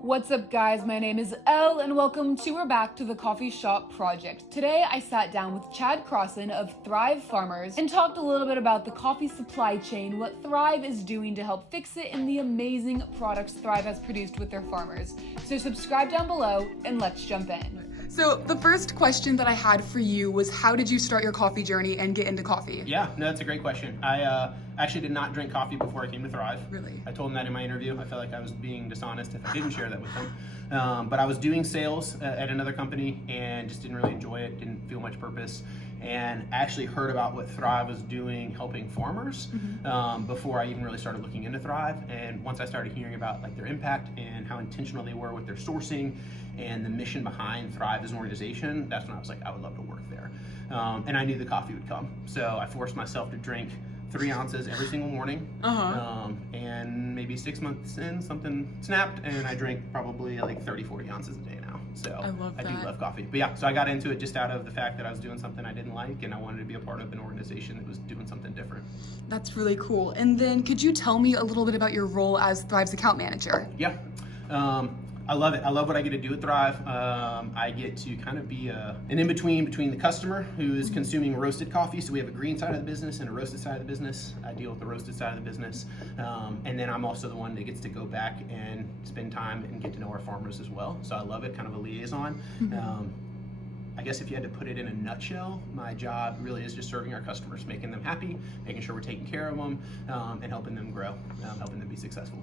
What's up guys, my name is Elle and welcome to or back to the Coffee Shop Project. Today I sat down with Chad Crosson of Thrive Farmers and talked a little bit about the coffee supply chain, what Thrive is doing to help fix it, and the amazing products Thrive has produced with their farmers. So subscribe down below and let's jump in. So the first question that I had for you was, how did you start your coffee journey and get into coffee? Yeah, no, that's a great question. I actually did not drink coffee before I came to Thrive. Really? I told them that in my interview. I felt like I was being dishonest if I didn't share that with them. But I was doing sales at another company and just didn't really enjoy it, didn't feel much purpose. And I actually heard about what Thrive was doing helping farmers before I even really started looking into Thrive. And once I started hearing about like their impact and how intentional they were with their sourcing and the mission behind Thrive as an organization, that's when I was like, I would love to work there. And I knew the coffee would come. So I forced myself to drink 3 ounces every single morning. And maybe 6 months in, something snapped and I drink probably like 30-40 ounces a day now. So I do love coffee. But yeah, so I got into it just out of the fact that I was doing something I didn't like and I wanted to be a part of an organization that was doing something different. That's really cool. And then could you tell me a little bit about your role as Thrive's account manager? Yeah. I love it. I love what I get to do at Thrive. I get to kind of be an in-between between the customer who is consuming roasted coffee. So we have a green side of the business and a roasted side of the business. I deal with the roasted side of the business. And then I'm also the one that gets to go back and spend time and get to know our farmers as well. So I love it, kind of a liaison. I guess if you had to put it in a nutshell, my job really is just serving our customers, making them happy, making sure we're taking care of them, and helping them grow, helping them be successful.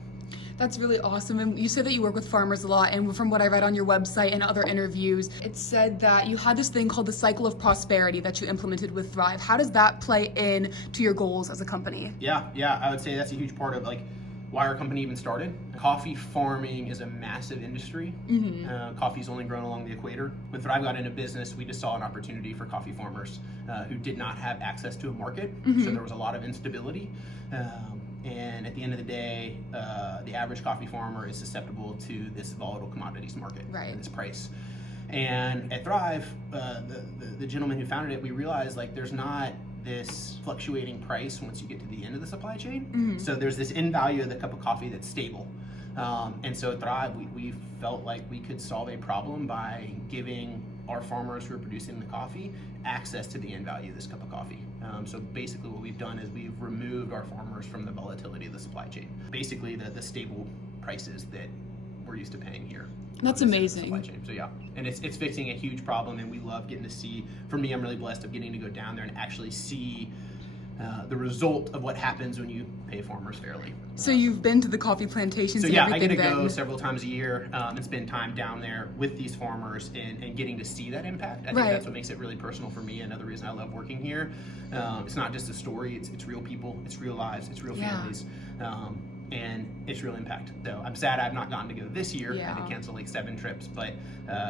That's really awesome. And you said that you work with farmers a lot, and from what I read on your website and other interviews, it said that you had this thing called the cycle of prosperity that you implemented with Thrive. How does that play in to your goals as a company? Yeah, I would say that's a huge part of like why our company even started. Coffee farming is a massive industry. Coffee's only grown along the equator. When Thrive got into business, we just saw an opportunity for coffee farmers who did not have access to a market. So there was a lot of instability. And at the end of the day, the average coffee farmer is susceptible to this volatile commodities market and this price. And at Thrive, the gentleman who founded it, we realized like there's not this fluctuating price once you get to the end of the supply chain. So there's this end value of the cup of coffee that's stable. And so at Thrive, we felt like we could solve a problem by giving our farmers who are producing the coffee access to the end value of this cup of coffee. So basically what we've done is we've removed our farmers from the volatility of the supply chain. Basically the stable prices that we're used to paying here. That's amazing. So yeah, and it's fixing a huge problem, and we love getting to see, for me, I'm really blessed of getting to go down there and actually see the result of what happens when you pay farmers fairly. So you've been to the coffee plantations so and yeah, everything. I get to go several times a year and spend time down there with these farmers and getting to see that impact. I think that's what makes it really personal for me. Another reason I love working here. It's not just a story, it's real people, it's real lives, it's real families. And it's real impact. So I'm sad I've not gotten to go this year. I had to cancel like 7 trips, but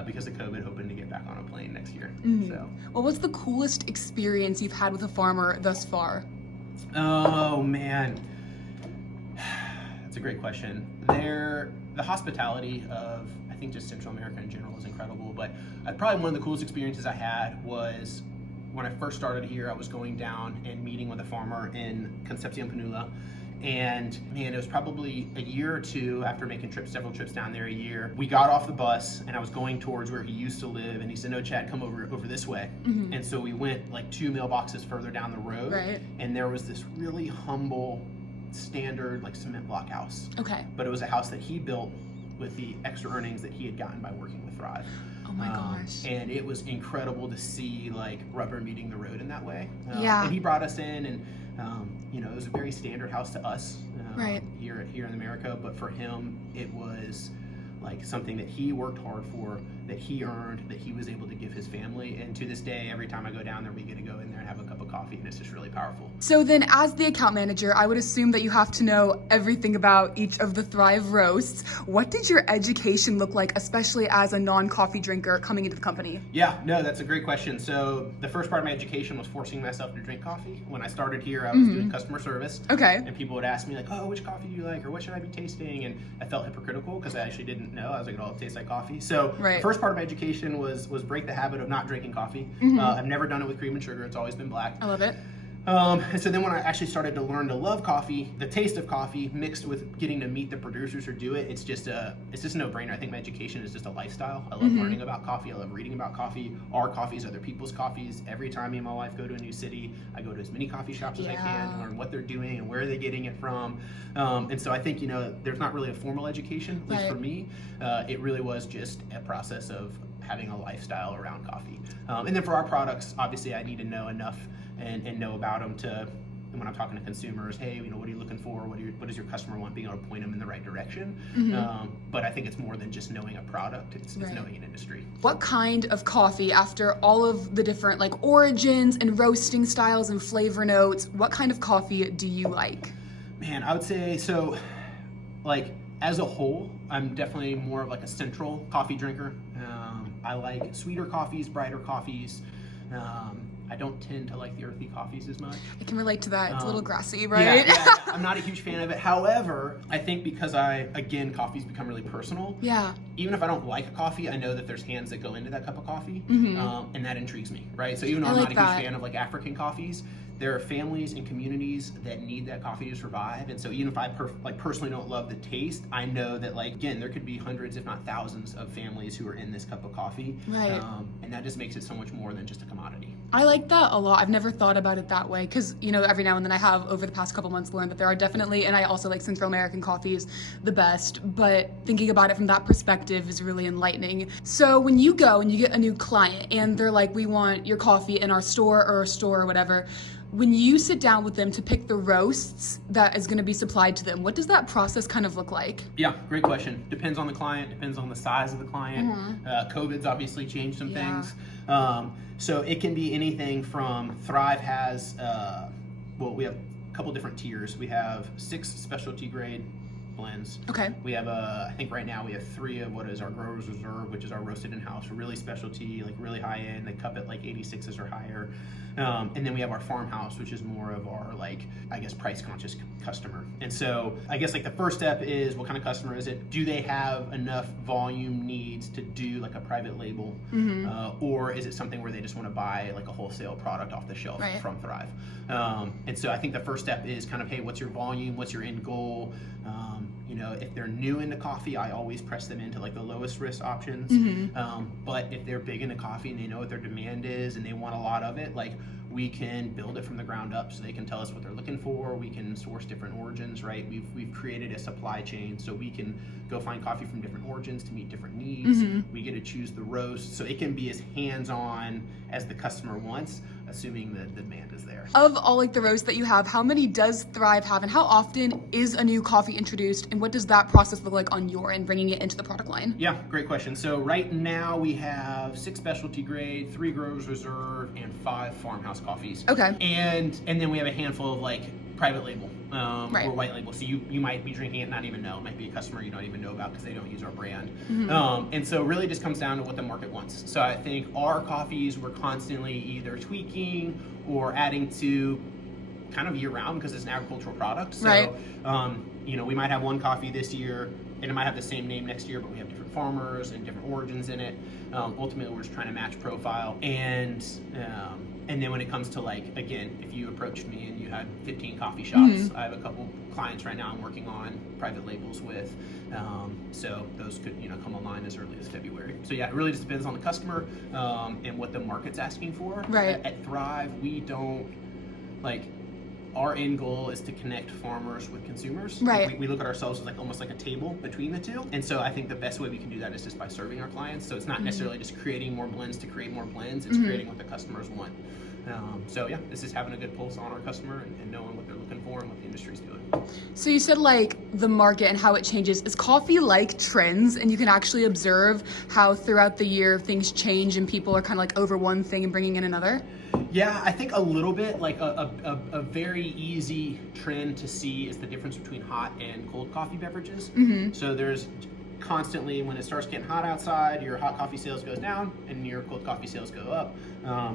because of COVID, hoping to get back on a plane next year. So. Well, what's the coolest experience you've had with a farmer thus far? Oh man, that's a great question. The hospitality of, I think, just Central America in general is incredible, but probably one of the coolest experiences I had was when I first started here. I was going down and meeting with a farmer in Concepcion Pinula. And man, it was probably a year or two after making several trips down there a year. We got off the bus and I was going towards where he used to live, and he said, "No, Chad, come over this way." And so we went like 2 mailboxes further down the road, and there was this really humble, standard like cement block house. But it was a house that he built with the extra earnings that he had gotten by working with Thrive. Oh my gosh. And it was incredible to see like rubber meeting the road in that way. And he brought us in, and you know, it was a very standard house to us here in America, but for him it was like something that he worked hard for, that he earned, that he was able to give his family. And to this day, every time I go down there, we get to go in there and have a cup of coffee, and it's just really powerful. So then as the account manager, I would assume that you have to know everything about each of the Thrive roasts. What did your education look like, especially as a non-coffee drinker coming into the company? Yeah, no, that's a great question. So the first part of my education was forcing myself to drink coffee. When I started here, I was doing customer service. And people would ask me like, "Oh, which coffee do you like?" or "What should I be tasting?" And I felt hypocritical because I actually didn't know. I was like, "It all tastes like coffee." So the first part of my education was break the habit of not drinking coffee. I've never done it with cream and sugar. It's always been black. I love it. And so then when I actually started to learn to love coffee, the taste of coffee mixed with getting to meet the producers who do it, it's just a no-brainer. I think my education is just a lifestyle. I love learning about coffee. I love reading about coffee, our coffees, other people's coffees. Every time me and my wife go to a new city, I go to as many coffee shops as I can to learn what they're doing and where they're getting it from. And so I think, there's not really a formal education, at least for me. It really was just a process of having a lifestyle around coffee. And then for our products, obviously I need to know enough and know about them to, when I'm talking to consumers, hey, what are you looking for? What does your customer want? Being able to point them in the right direction. But I think it's more than just knowing a product. It's knowing an industry. What kind of coffee, after all of the different origins and roasting styles and flavor notes, what kind of coffee do you like? Man, I would say, so as a whole, I'm definitely more of a central coffee drinker. I like sweeter coffees, brighter coffees. I don't tend to like the earthy coffees as much. I can relate to that. It's a little grassy, right? Yeah, I'm not a huge fan of it. However, I think because coffee's become really personal. Yeah. Even if I don't like a coffee, I know that there's hands that go into that cup of coffee, and that intrigues me, right? So even though I'm not a huge fan of African coffees, there are families and communities that need that coffee to survive. And so even if I personally don't love the taste, I know that again, there could be hundreds, if not thousands, of families who are in this cup of coffee. Right. And that just makes it so much more than just a commodity. I like that a lot. I've never thought about it that way because, every now and then I have over the past couple months learned that there are definitely, and I also like Central American coffees the best, but thinking about it from that perspective is really enlightening. So when you go and you get a new client and they're like, we want your coffee in our store or whatever, when you sit down with them to pick the roasts that is going to be supplied to them, what does that process kind of look like? Yeah, great question. Depends on the client, depends on the size of the client. COVID's obviously changed some things. So it can be anything from Thrive has, we have a couple different tiers. We have 6 specialty grade blends. Okay. We have I think right now we have 3 of what is our Growers Reserve, which is our roasted in-house, really specialty, really high end. They cup at 86s or higher. And then we have our farmhouse, which is more of our price conscious customer. And so I guess the first step is, what kind of customer is it? Do they have enough volume needs to do a private label? Or is it something where they just want to buy a wholesale product off the shelf from Thrive? And so I think the first step is kind of, hey, what's your volume? What's your end goal? If they're new into coffee, I always press them into the lowest risk options. But if they're big into coffee and they know what their demand is and they want a lot of it, we can build it from the ground up so they can tell us what they're looking for. We can source different origins, right? We've created a supply chain so we can go find coffee from different origins to meet different needs. We get to choose the roast, so it can be as hands-on as the customer wants, assuming the demand is there. Of all the roasts that you have, how many does Thrive have, and how often is a new coffee introduced, and what does that process look like on your end, bringing it into the product line? Yeah, great question. So right now we have 6 specialty grade, 3 Growers Reserve, and 5 farmhouse coffees. Okay. And then we have a handful of private label or white label. So you might be drinking it and not even know. It might be a customer you don't even know about because they don't use our brand. And so it really just comes down to what the market wants. So I think our coffees we're constantly either tweaking or adding to kind of year round because it's an agricultural product. So we might have one coffee this year and it might have the same name next year, but we have different farmers and different origins in it. Ultimately, we're just trying to match profile. And then when it comes to again, if you approached me and you had 15 coffee shops, I have a couple clients right now I'm working on private labels with. So those could come online as early as February. So yeah, it really just depends on the customer and what the market's asking for. Right. At Thrive, we don't our end goal is to connect farmers with consumers. Right. We look at ourselves as almost like a table between the two. And so I think the best way we can do that is just by serving our clients. So it's not necessarily just creating more blends to create more blends. It's creating what the customers want. So yeah, this is having a good pulse on our customer and knowing what they're looking for and what the industry's doing. So you said the market and how it changes. Is coffee trends, and you can actually observe how throughout the year things change and people are kind of over one thing and bringing in another? Yeah, I think a little bit. A very easy trend to see is the difference between hot and cold coffee beverages. So there's constantly, when it starts getting hot outside, your hot coffee sales goes down and your cold coffee sales go up.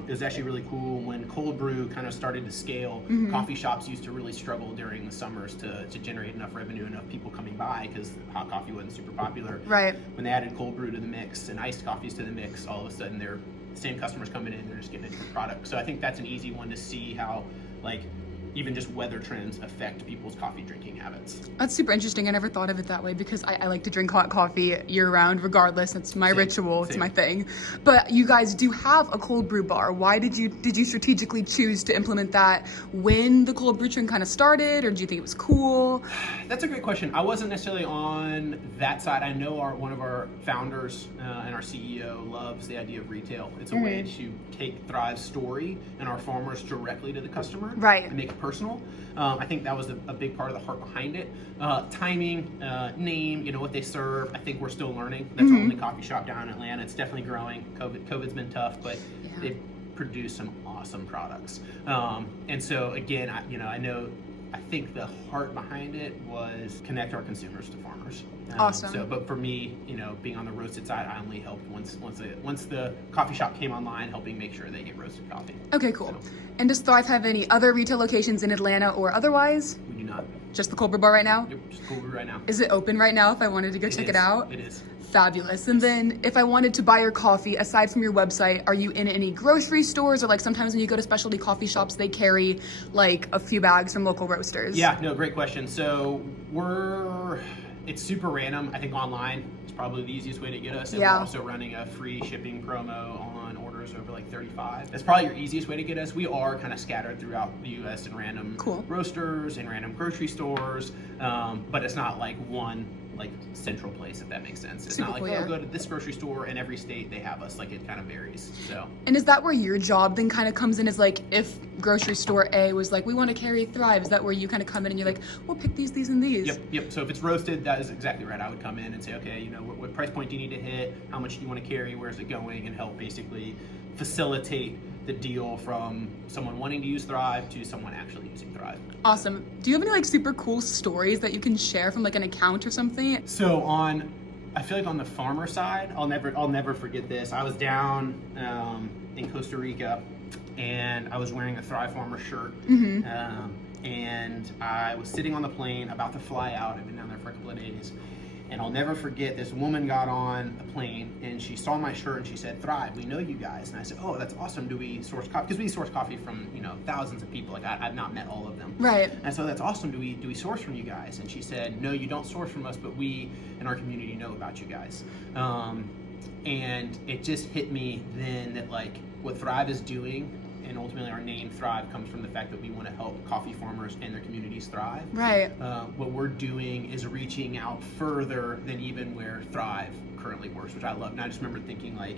It was actually really cool when cold brew kind of started to scale. Coffee shops used to really struggle during the summers to generate enough revenue, enough people coming by because hot coffee wasn't super popular. Right. When they added cold brew to the mix and iced coffees to the mix, all of a sudden they're the same customers coming in, they're just getting a different product. So I think that's an easy one to see how like even just weather trends affect people's coffee drinking habits. That's super interesting. I never thought of it that way because I like to drink hot coffee year round regardless. It's my ritual, it's my thing. But you guys do have a cold brew bar. Why did you strategically choose to implement that when the cold brew trend kind of started, or do you think it was cool? That's a great question. I wasn't necessarily on that side. I know one of our founders and our CEO loves the idea of retail. It's a way to take Thrive's story and our farmers directly to the customer, right, and make it personal. I think that was a big part of the heart behind it. Timing, name, what they serve. I think we're still learning. That's our only coffee shop down in Atlanta. It's definitely growing. COVID's been tough, but they've produced some awesome products. And so again, I think the heart behind it was connect our consumers to farmers. Awesome. But for me, being on the roasted side, I only helped once the coffee shop came online, helping make sure they get roasted coffee. Okay, cool. And does Thrive have any other retail locations in Atlanta or otherwise? We do not. Just the cold brew bar right now? Yep, just cold brew right now. Is it open right now if I wanted to go check it out? It is. Fabulous. And then if I wanted to buy your coffee, aside from your website, are you in any grocery stores, or like sometimes when you go to specialty coffee shops, they carry like a few bags from local roasters? Yeah, no, great question. So it's super random. I think online is probably the easiest way to get us. And we're also running a free shipping promo on orders over like 35. That's probably your easiest way to get us. We are kind of scattered throughout the US in random roasters and random grocery stores, but it's not like one central place, if that makes sense. It's not like, go to this grocery store, and every state they have us. Like, it kind of varies. So. And is that where your job then kind of comes in? Is like, if grocery store A was like, we want to carry Thrive, is that where you kind of come in and you're like, we'll pick these, and these? Yep. So if it's roasted, that is exactly right. I would come in and say, okay, what price point do you need to hit? How much do you want to carry? Where's it going? And help basically facilitate the deal from someone wanting to use Thrive to someone actually using Thrive. Awesome. Do you have any like super cool stories that you can share from like an account or something? So I feel like on the farmer side, I'll never forget this. I was down in Costa Rica, and I was wearing a Thrive Farmer shirt, and I was sitting on the plane about to fly out. I've been down there for a couple of days. And I'll never forget, this woman got on a plane and she saw my shirt and she said, Thrive, we know you guys. And I said, oh, that's awesome. Do we source coffee? Because we source coffee from, thousands of people. Like, I've not met all of them. Right. And so that's awesome. Do we source from you guys? And she said, no, you don't source from us, but we in our community know about you guys. And it just hit me then that like what Thrive is doing, and ultimately our name Thrive comes from the fact that we want to help coffee farmers and their communities thrive. Right. What we're doing is reaching out further than even where Thrive currently works, which I love. And I just remember thinking like,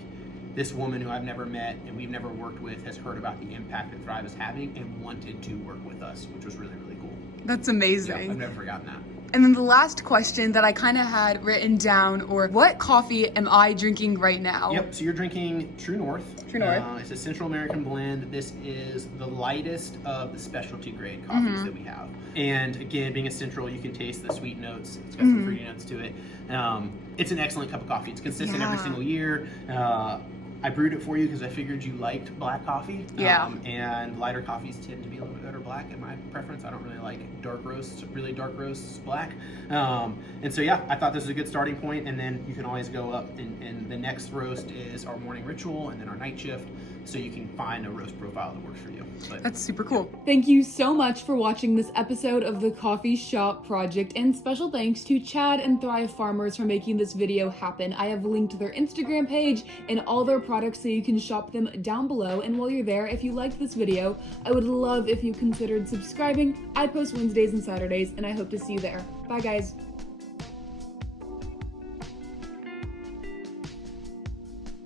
this woman who I've never met and we've never worked with has heard about the impact that Thrive is having and wanted to work with us, which was really, really cool. That's amazing. Yeah, I've never forgotten that. And then the last question that I kind of had written down, or what coffee am I drinking right now? Yep, so you're drinking True North. True North. It's a Central American blend. This is the lightest of the specialty grade coffees that we have. And again, being a Central, you can taste the sweet notes. It's got some fruity notes to it. It's an excellent cup of coffee. It's consistent every single year. I brewed it for you because I figured you liked black coffee. And lighter coffees tend to be a little bit better black in my preference. I don't really like dark roasts, really dark roasts black. And so I thought this was a good starting point, and then you can always go up and the next roast is our morning ritual and then our night shift. So you can find a roast profile that works for you. But, that's super cool. Thank you so much for watching this episode of the Coffee Shop Project, and special thanks to Chad and Thrive Farmers for making this video happen. I have linked their Instagram page and all their products so you can shop them down below. And while you're there, if you liked this video, I would love if you considered subscribing. I post Wednesdays and Saturdays, and I hope to see you there. Bye guys.